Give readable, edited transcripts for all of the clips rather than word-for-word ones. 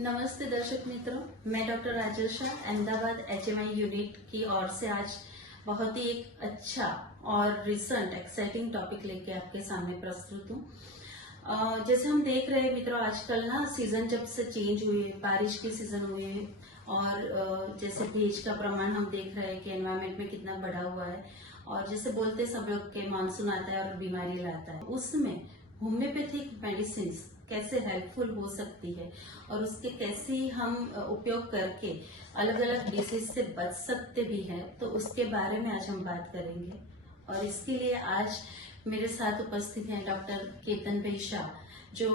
नमस्ते दर्शक मित्रों, मैं doctor Rajal Shah Ahmedabad HMI unit की ओर से आज बहुत ही एक अच्छा और रिसेंट एक्साइटिंग टॉपिक लेके आपके सामने प्रस्तुत हूँ। जैसे हम देख रहे हैं मित्रों, आजकल ना सीजन जब से चेंज हुई है, बारिश की सीजन हुई है और जैसे भेज का प्रमाण हम देख रहे हैं कि एनवायरमेंट में कितना बढ़ा हुआ है और जैसे बोलते सब लोग के मानसून आता है और बीमारी लाता है, उसमें होम्योपैथिक मेडिसिन कैसे हेल्पफुल हो सकती है और उसके कैसे हम उपयोग करके अलग अलग डिसीज से बच सकते भी हैं, तो उसके बारे में आज हम बात करेंगे। और इसके लिए आज मेरे साथ उपस्थित हैं डॉक्टर केतन भाई शाह, जो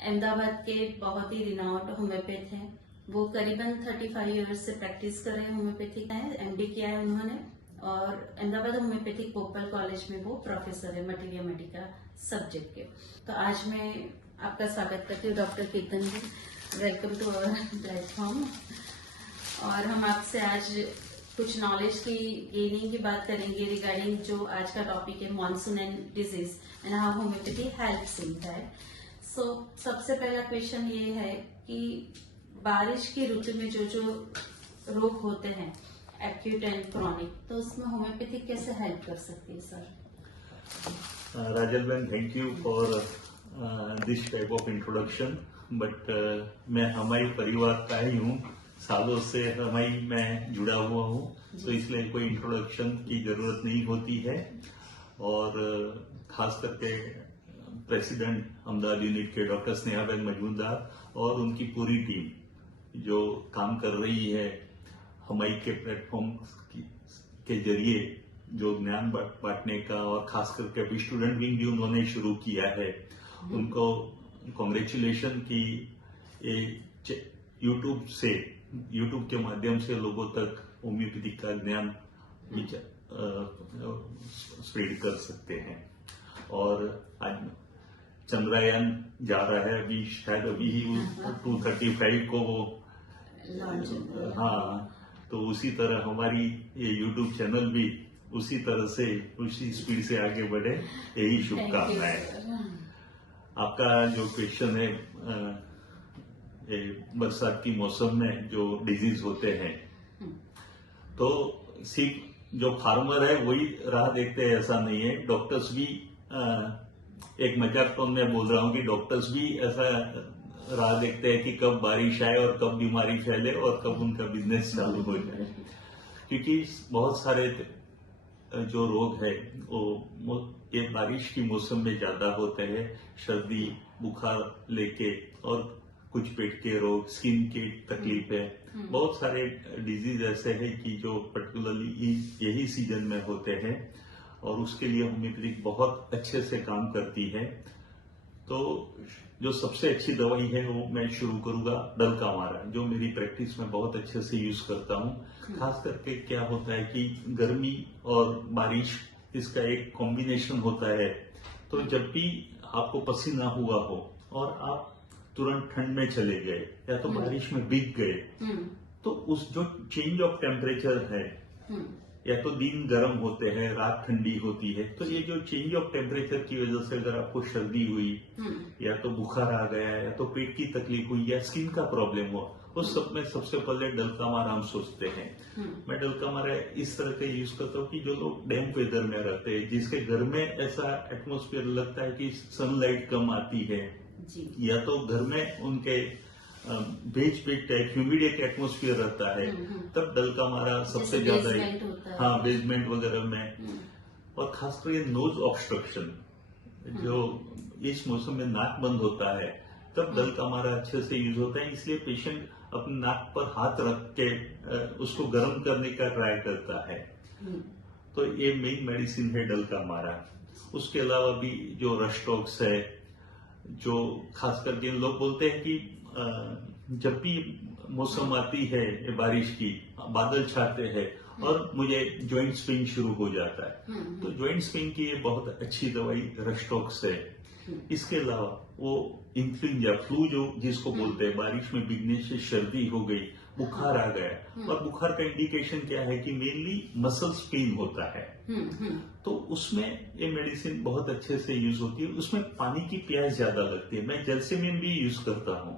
अहमदाबाद के बहुत ही रिनाउंड होम्योपैथ हैं। वो करीबन 35 ईयर्स से प्रैक्टिस कर रहे हैं, होम्योपैथिक है, MD किया है उन्होंने और अहमदाबाद होम्योपैथिक पोपल कॉलेज में वो प्रोफेसर है मटीरिया मेडिका सब्जेक्ट के। तो आज मैं आपका स्वागत करती हूँ doctor Ketan ji, welcome to our platform. और हम आपसे आज कुछ नॉलेज की गेनिंग की बात करेंगे रिगार्डिंग जो आज का टॉपिक है monsoon and disease and how homoeopathy helps in that. So सबसे पहला क्वेश्चन ये है कि बारिश की ऋतु में जो जो रोग होते हैं एक्यूट एंड क्रॉनिक, तो उसमें होम्योपैथी कैसे हेल्प कर सकती है sir? Rajal ma'am, thank you for this type of introduction. But मैं हमारे परिवार का ही हूँ, सालों से हमारी मैं जुड़ा हुआ हूँ, तो इसलिए कोई इंट्रोडक्शन की जरूरत नहीं होती है। और खास करके प्रेसिडेंट अहमदाबाद यूनिट के डॉक्टर स्नेहाबेन मजूमदार और उनकी पूरी टीम जो काम कर रही है हमारी के प्लेटफॉर्म के जरिए, जो ज्ञान बांटने का, और खास करके अभी स्टूडेंट विंग भी उन्होंने शुरू किया है, उनको कॉन्ग्रेचुलेशन की यूट्यूब के माध्यम से लोगों तक होम्योपैथी का ज्ञान स्प्रेड कर सकते हैं। और आज चंद्रयान जा रहा है, अभी शायद अभी ही 235 को वो हाँ, तो उसी तरह हमारी ये यूट्यूब चैनल भी उसी तरह से उसी स्पीड से आगे बढ़े, यही शुभकामनाएं। आपका जो क्वेश्चन है, बरसात की मौसम में जो डिजीज होते हैं, तो सिर्फ जो फार्मर है वही राह देखते हैं ऐसा नहीं है। डॉक्टर्स भी, एक मजाक टोन में बोल रहा हूँ कि डॉक्टर्स भी ऐसा राह देखते हैं कि कब बारिश आए और कब बीमारी फैले और कब उनका बिजनेस चालू हो जाए, क्योंकि बहुत सारे जो रोग है वो ये बारिश की मौसम में ज्यादा होते हैं। सर्दी, बुखार लेके, और कुछ पेट के रोग, स्किन की तकलीफ है, बहुत सारे डिजीज ऐसे हैं कि जो पर्टिकुलरली यही सीजन में होते हैं, और उसके लिए होम्योपैथी बहुत अच्छे से काम करती है। तो जो सबसे अच्छी दवाई है वो मैं शुरू करूंगा डलका मारा, जो मेरी प्रैक्टिस में बहुत अच्छे से यूज करता हूँ। खास करके क्या होता है कि गर्मी और बारिश, इसका एक कॉम्बिनेशन होता है, तो जब भी आपको पसीना हुआ हो और आप तुरंत ठंड में चले गए या तो बारिश में भीग गए, तो उस जो चेंज ऑफ टेम्परेचर है, या तो दिन गर्म होते हैं, रात ठंडी होती है, तो ये जो चेंज ऑफ टेम्परेचर की वजह से अगर आपको सर्दी हुई, या तो बुखार आ गया, या तो पेट की तकलीफ हुई, या स्किन का प्रॉब्लम हुआ, उस सब में सबसे पहले डलका मारा हम सोचते हैं। मैं डलका मारा इस तरह का यूज करता हूँ कि जो लोग डैम्प वेदर में रहते हैं, जिसके घर में ऐसा एटमोस्फेयर लगता है कि सनलाइट कम आती है, या तो घर में उनके बेच टाइप ह्यूमिड एक एटमोस्फियर रहता है, तब डलका मारा सबसे ज्यादा, हाँ, बेसमेंट वगैरह में। और खासकर ये नोज ऑब्स्ट्रक्शन, जो इस मौसम में नाक बंद होता है, तब डलका मारा अच्छे से यूज होता है। इसलिए पेशेंट अपने नाक पर हाथ रख के उसको गर्म करने का ट्राई करता है। तो ये मेन मेडिसिन है डलका मारा। उसके अलावा भी जो रस्टॉक्स है, जो खास करके लोग बोलते हैं कि जब भी मौसम आती है बारिश की, बादल छाते हैं और मुझे जॉइंट स्पेन शुरू हो जाता है, तो जॉइंट स्पेन की ये बहुत अच्छी दवाई रस्टॉक्स है। इसके अलावा वो इन्फ्लुएंजा, फ्लू जो जिसको बोलते हैं, बारिश में भीगने से सर्दी हो गई, बुखार आ गया, और बुखार का इंडिकेशन क्या है कि मेनली मसल्स पेन होता है, तो उसमें ये मेडिसिन बहुत अच्छे से यूज होती है। उसमें पानी की प्यास ज्यादा लगती है। मैं जलसेमिन भी यूज करता हूँ,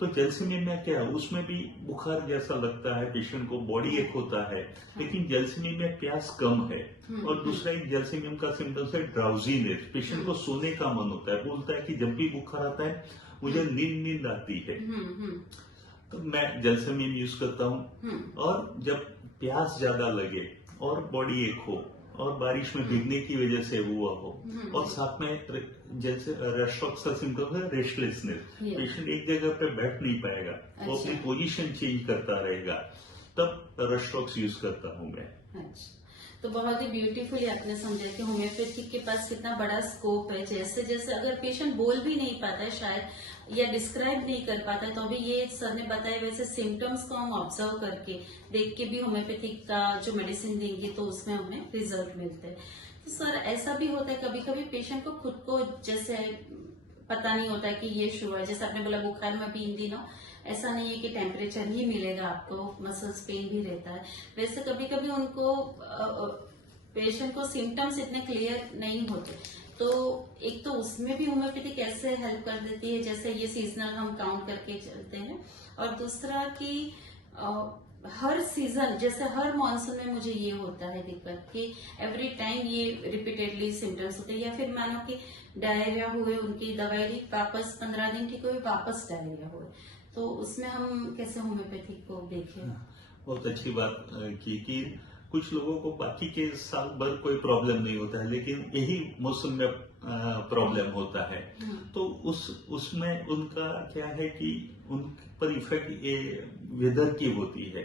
तो जैलसीमिया में क्या है, उसमें भी बुखार जैसा लगता है पेशेंट को, बॉडी एक होता है, लेकिन जैलसीमिया में प्यास कम है। और दूसरा एक जैलसीमिया का सिम्टम्स है ड्राउजीनेस, पेशेंट को सोने का मन होता है, बोलता है कि जब भी बुखार आता है मुझे नींद आती है। तो मैं जैलसीमिया यूज करता हूँ। और जब प्यास ज्यादा लगे और बॉडी एक हो और बारिश में भीगने की वजह से हुआ हो, और साथ में जैसे रेस्टॉक्स का सिम्टम है रेस्टलेसनेस, पेशेंट एक जगह पे बैठ नहीं पाएगा, वो अपनी पोजीशन चेंज करता रहेगा, तब रेस्टॉक्स यूज करता हूँ मैं। अच्छा, तो बहुत ही ब्यूटीफुली आपने समझा कि होम्योपैथी के पास कितना बड़ा स्कोप है। जैसे जैसे अगर पेशेंट बोल भी नहीं पाता है शायद या डिस्क्राइब नहीं कर पाता है, तो अभी ये सर ने बताया वैसे सिम्टम्स को हम ऑब्जर्व करके देख के भी होम्योपैथी का जो मेडिसिन देंगे तो उसमें हमें रिजल्ट मिलते हैं। तो सर ऐसा भी होता है कभी कभी पेशेंट को खुद को जैसे पता नहीं होता है कि ये शुरू है, जैसे आपने बोला बुखार में भी इन दिनों ऐसा नहीं है कि टेम्परेचर ही मिलेगा आपको, मसल्स पेन भी रहता है। वैसे कभी कभी उनको पेशेंट को सिम्टम्स इतने क्लियर नहीं होते, तो एक तो उसमें भी होम्योपैथी कैसे हेल्प कर देती है, जैसे ये सीजनल हम काउंट करके चलते हैं, और दूसरा कि हर सीजन जैसे हर मॉनसून में मुझे ये होता है दिक्कत कि एवरी टाइम ये रिपीटेडली सिम्टम्स होते हैं, या फिर मानो कि डायरिया हुए, उनकी दवाई ली, वापस 15 दिन ठीक हुए, वापस डायरिया हुए, तो उसमें हम कैसे होम्योपैथी को देखें? बहुत अच्छी बात की कि कुछ लोगों को बाकी के साल भर कोई प्रॉब्लम नहीं होता है, लेकिन यही मौसम में प्रॉब्लम होता है। तो उसमें उनका क्या है कि उन पर इफेक्ट ये वेदर की होती है।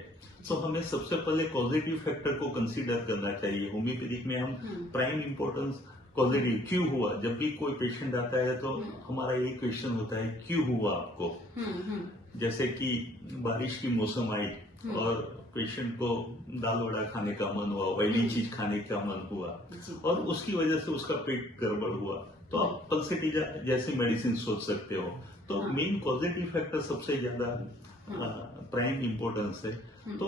तो हमें सबसे पहले पॉजिटिव फैक्टर को कंसीडर करना चाहिए। होम्योपैथिक में हम प्राइम इंपॉर्टेंस पॉजिटिव, क्यों हुआ, जब भी कोई पेशेंट आता है तो हमारा यही क्वेश्चन होता है क्यों हुआ आपको। जैसे कि बारिश की मौसम आई और पेशेंट को दाल वड़ा खाने का मन हुआ, ऑयली चीज खाने का मन हुआ, और उसकी वजह से उसका पेट गड़बड़ हुआ, तो आप पल्सेटिजा जैसी मेडिसिन सोच सकते हो। तो मेन पॉजिटिव फैक्टर सबसे ज्यादा प्राइम इंपॉर्टेंस है। तो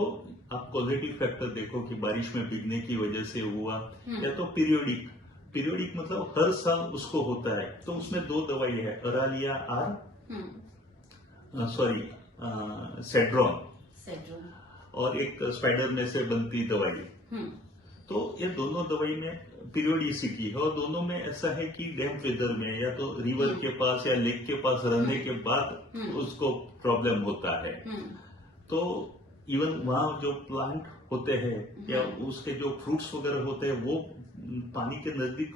आप पॉजिटिव फैक्टर देखो कि बारिश में भीगने की वजह से हुआ, या तो पीरियोडिक मतलब हर साल उसको होता है, तो उसमें 2 दवाई है, अरालिया सेड्रॉन और एक स्पाइडर में से बनती दवाई। तो ये दोनों दवाई में पीरियोडिसिटी है, और दोनों में ऐसा है कि डैम्प वेदर में या तो रिवर के पास या लेक के पास रहने के बाद उसको प्रॉब्लम होता है। तो इवन वहाँ जो प्लांट होते हैं या उसके जो फ्रूट्स वगैरह होते हैं, वो पानी के नजदीक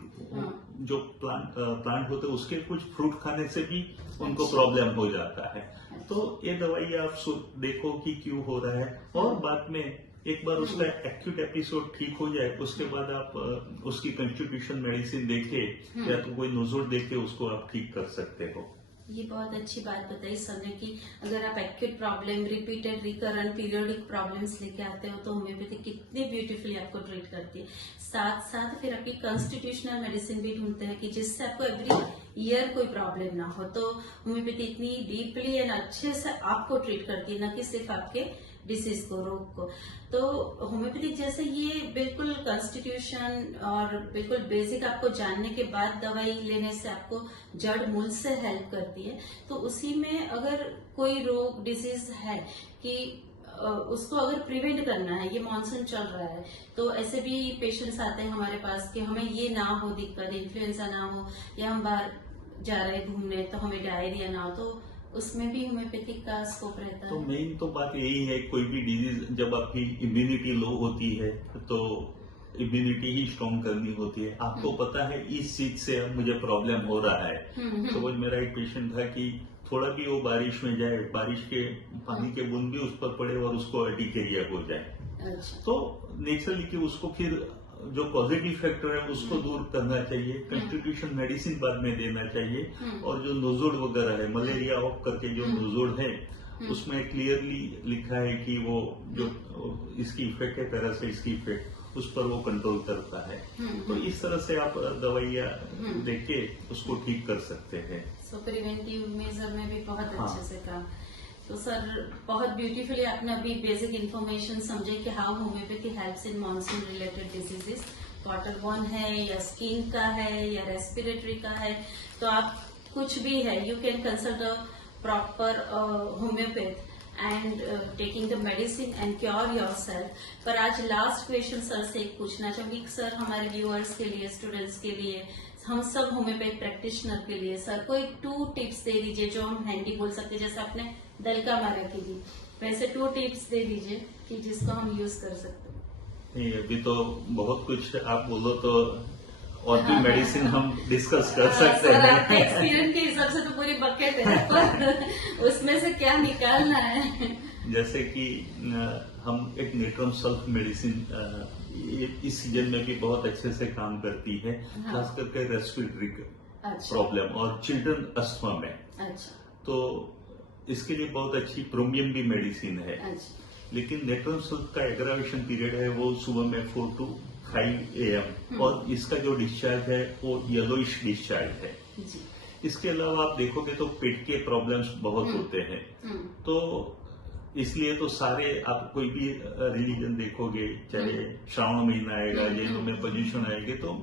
जो प्लांट होते हैं उसके कुछ फ्रूट खाने से भी उनको प्रॉब्लम हो जाता है। तो ये दवाई आप देखो कि क्यों हो रहा है, और बाद में एक बार उसका एक्यूट एपिसोड ठीक हो जाए, उसके बाद आप उसकी कॉन्स्टिट्यूशन मेडिसिन देके या तो कोई नोजोड देके उसको आप ठीक कर सकते हो। ये बहुत अच्छी बात बताई सर ने कि अगर आप acute problem, repeated recurrent periodic problems लेके आते हो तो होम्योपैथी कितनी ब्यूटीफुली आपको ट्रीट करती है। साथ साथ फिर आपकी कॉन्स्टिट्यूशनल मेडिसिन भी ढूंढते हैं कि जिससे आपको एवरी ईयर कोई प्रॉब्लम ना हो। तो होम्योपैथी इतनी डीपली एंड अच्छे से आपको ट्रीट करती है, न कि सिर्फ आपके डिसीज को, रोग को। तो होम्योपैथिक जैसे ये बिल्कुल कॉन्स्टिट्यूशन और बिल्कुल बेसिक आपको जानने के बाद दवाई लेने से आपको जड़ मूल से हेल्प करती है। तो उसी में अगर कोई रोग डिसीज है कि उसको अगर प्रिवेंट करना है, ये मॉनसून चल रहा है, तो ऐसे भी पेशेंट्स आते हैं हमारे पास कि हमें ये ना हो दिक्कत, इन्फ्लुएंजा ना हो, या हम बाहर जा रहे घूमने तो हमें डायरिया ना हो, तो उसमें भी होम्योपैथिक का स्कोप रहता है। तो मेन तो बात यही है, कोई भी डिजीज जब आपकी इम्यूनिटी लो होती है तो इम्यूनिटी ही स्ट्रॉन्ग करनी होती है। आपको पता है इस चीज से अब मुझे प्रॉब्लम हो रहा है, तो वो मेरा एक पेशेंट था कि थोड़ा भी वो बारिश में जाए, बारिश के पानी के बूंद भी उस पर पड़े और उसको अर्टिकेरिया हो जाए। तो नेचुरली कि उसको फिर जो पॉजिटिव फैक्टर है उसको दूर करना चाहिए, कॉन्स्टिट्यूशन मेडिसिन बाद में देना चाहिए, और जो नोजोड वगैरह है, मलेरिया ऑफ करके जो नोजोड है, उसमें क्लियरली लिखा है कि वो जो इसकी इफेक्ट है, पैरासाइट्स की इफेक्ट, उस पर वो कंट्रोल करता है। तो इस तरह से आप दवाइयाँ देके उसको ठीक कर सकते हैं। सो प्रिवेंटिव मेजर में भी बहुत अच्छे से काम। तो सर बहुत ब्यूटीफुली आपने अभी बेसिक इन्फॉर्मेशन समझे कि how homoeopathy helps in monsoon related diseases, waterborne है या स्किन का है या रेस्पिरेटरी का है, तो आप कुछ भी है, you can consult a proper homeopath and taking the medicine and cure yourself. पर आज लास्ट क्वेश्चन सर से एक पूछना चाहूंगी सर, हमारे व्यूअर्स के लिए, स्टूडेंट्स के लिए, हम सब होम्योपैथ प्रैक्टिशनर के लिए सर कोई 2 टिप्स दे दीजिए जो हम हैंडी बोल सकते हैं, जैसे आपने दलका मारा की दी, वैसे 2 टिप्स दे दीजिए कि जिसको हम यूज कर सकते हैं। नहीं, अभी तो बहुत कुछ आप बोलो तो और भी मेडिसिन हम डिस्कस कर सकते सर, हैं। आपके एक्सपीरियंस के हिसाब से तो पूरी बकेट है, पर उसमें से क्या निकालना है? जैसे कि हम एक नेट्रम सल्फ मेडिसिन इस सीजन में भी बहुत अच्छे से काम करती है, हाँ। खास करके रेस्पिरेटरी अच्छा। प्रॉब्लम और चिल्ड्रन अस्थमा में। अच्छा। तो इसके लिए बहुत अच्छी प्रोमियम भी मेडिसिन है। अच्छा। लेकिन नेट्रम सल्फ का एग्रावेशन पीरियड है वो सुबह में 4 to 5 AM और इसका जो डिस्चार्ज है वो येलोइश डिस्चार्ज है। जी। इसके अलावा आप देखोगे तो पेट के प्रॉब्लम्स बहुत होते हैं। तो इसलिए तो सारे आप कोई भी रिलीजन देखोगे, चाहे श्रावण महीना आएगा, जैनों में पोल्यूशन आएंगे, तो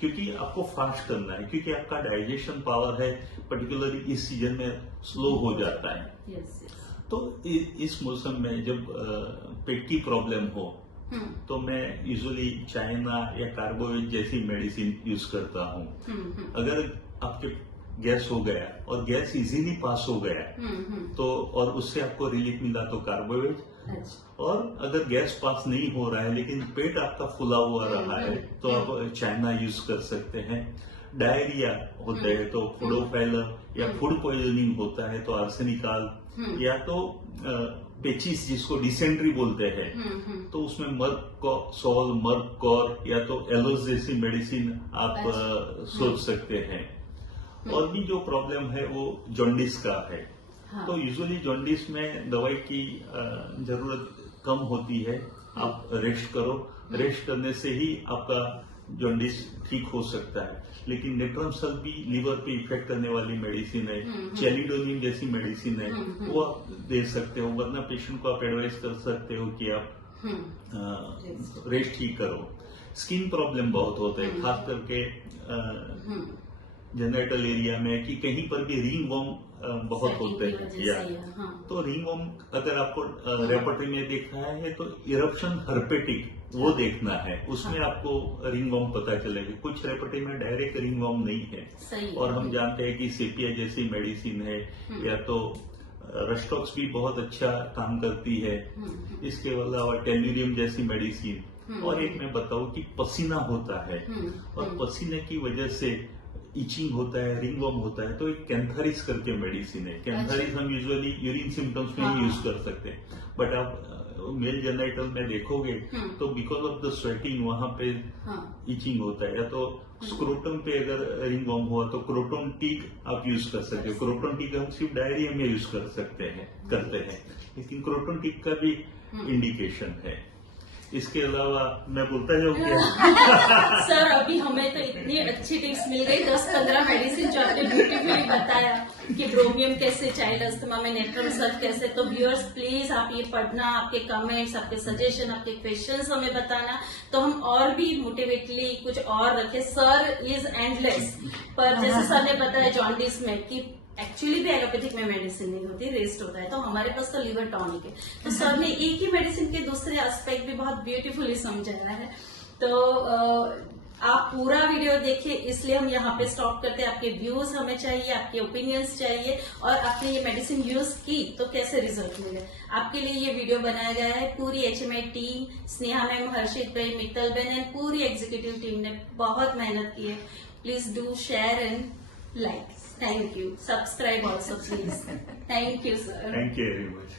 क्योंकि आपको फास्ट करना है, क्योंकि आपका डाइजेशन पावर है पर्टिकुलरली इस सीजन में स्लो हो जाता है। तो इस मौसम में जब पेट की प्रॉब्लम हो तो मैं यूजुअली चाइना या कार्बोवेट जैसी मेडिसिन यूज करता हूँ। अगर आपके गैस हो गया और गैस इजीली पास हो गया तो और उससे आपको रिलीफ मिला तो कार्बोवेट, और अगर गैस पास नहीं हो रहा है लेकिन पेट आपका फुला हुआ रहा है तो आप चाइना यूज कर सकते हैं। डायरिया होता है तो फूडोफाइलर या फूड पॉइजनिंग होता है तो आर्सेनिकाल, या तो पेचिस जिसको डिसेंट्री बोलते हैं तो उसमें मर्कसोल, मर्ककोर या तो एलोस जैसी मेडिसिन आप सोच सकते हैं। और भी जो प्रॉब्लम है वो जॉन्डिस का है। हाँ। तो यूजुअली जॉन्डिस में दवाई की जरूरत कम होती है, आप रेस्ट करो, रेस्ट करने से ही आपका जॉन्डिस ठीक हो सकता है। लेकिन नेट्रम सल्फ भी लीवर पे इफेक्ट करने वाली मेडिसिन है, चैलिडोनियम जैसी मेडिसिन है, वो आप दे सकते हो, वरना पेशेंट को आप एडवाइस कर सकते हो कि आप रेस्ट ही करो। स्किन प्रॉब्लम बहुत होता है, खास करके जेनेटल एरिया में, कि कहीं पर भी रिंग वर्म बहुत होते हैं। हाँ। तो रिंग वर्म अगर आपको रेपर्टरी में देखना है तो इरप्शन हर्पेटिक वो देखना है, उसमें आपको रिंग वर्म पता चलेगा। कुछ रेपर्टरी में डायरेक्ट रिंग वर्म नहीं है, और हम जानते हैं कि सेपिया जैसी मेडिसिन है, या तो रस्टॉक्स भी बहुत अच्छा काम करती है। इसके अलावा टेल्यूरियम जैसी मेडिसिन। और एक मैं बताऊं कि पसीना होता है और पसीने की वजह से इचिंग होता है, रिंग वर्म होता है, तो एक कैंथरिस करके मेडिसिन है। कैंथरिस हम यूजुअली यूरिन सिम्टम्स में ही यूज कर सकते हैं, बट आप मेल जेनाइटल में देखोगे तो बिकॉज ऑफ द स्वेटिंग वहां पे इचिंग होता है। या तो स्क्रोटम पे अगर रिंग वर्म हुआ तो क्रोटोन टीक आप यूज कर सकते हो। क्रोटोन टीक हम सिर्फ डायरिया में यूज करते हैं, लेकिन क्रोटोन टीक का भी इंडिकेशन है। इसके अलावा मैं बोलता जाऊँ क्या? सर, अभी हमें तो इतनी अच्छी टिप्स मिल गई, 10-15 मेडिसिन जो आपने ब्यूटीफुली बताया कि ब्रोमियम कैसे, चाइल्ड अस्थमा में नेट्रम सल्फ कैसे। तो व्यूअर्स प्लीज आप ये पढ़ना, आपके कमेंट्स, आपके सजेशन, आपके क्वेश्चंस हमें बताना, तो हम और भी मोटिवेटली कुछ और रखे। सर इज एंडलेस, पर जैसे सर ने बताया जॉन्डिस में कि एक्चुअली भी एलोपैथिक में मेडिसिन नहीं होती, रेस्ट होता है, तो हमारे पास तो लिवर टॉनिक है। तो सर ने एक ही मेडिसिन के दूसरे एस्पेक्ट भी बहुत ब्यूटीफुली समझाया है। तो आप पूरा वीडियो देखिए, इसलिए हम यहाँ पे स्टॉप करते हैं। आपके व्यूज हमें चाहिए, आपके ओपिनियंस चाहिए, और आपने ये मेडिसिन यूज की तो कैसे रिजल्ट मिले, आपके लिए ये वीडियो बनाया गया है। पूरी HMI टीम, स्नेहा मैम, हर्षित भाई, मित्तल बहन एंड पूरी एग्जीक्यूटिव टीम ने बहुत मेहनत की है। Please do share and like. Thank you. Subscribe also, please. Thank you, sir. Thank you very much.